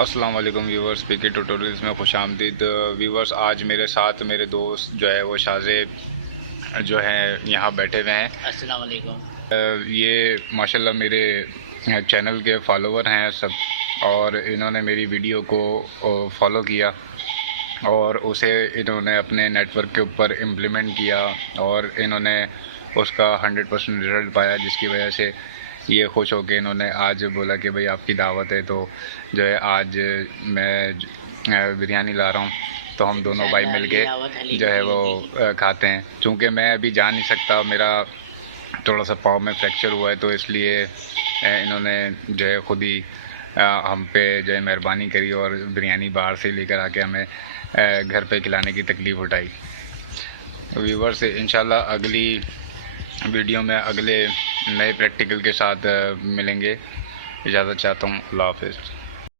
السلام علیکم ویورز، پی کے ٹوٹوریلز میں خوش آمدید ویورز۔ آج میرے ساتھ میرے دوست جو ہے وہ شاہزیب جو ہیں یہاں بیٹھے ہوئے ہیں۔ السلام علیکم۔ یہ ماشاءاللہ میرے چینل کے فالوور ہیں سب، اور انہوں نے میری ویڈیو کو فالو کیا اور اسے انہوں نے اپنے نیٹ ورک کے اوپر امپلیمنٹ کیا، اور انہوں نے اس کا 100% رزلٹ پایا، جس کی وجہ سے یہ خوش ہو کے انہوں نے آج بولا کہ بھئی آپ کی دعوت ہے تو جو ہے آج میں بریانی لا رہا ہوں، تو ہم دونوں بھائی مل کے جو ہے وہ کھاتے ہیں۔ چونکہ میں ابھی جا نہیں سکتا، میرا تھوڑا سا پاؤں میں فریکچر ہوا ہے، تو اس لیے انہوں نے جو ہے خود ہی ہم پہ جو ہے مہربانی کری اور بریانی باہر سے لے کر آ کے ہمیں گھر پہ کھلانے کی تکلیف اٹھائی۔ ویور سے انشاءاللہ اگلی ویڈیو میں اگلے نئے پریکٹیکل کے ساتھ ملیں گے۔ اجازت چاہتا ہوں، اللہ حافظ۔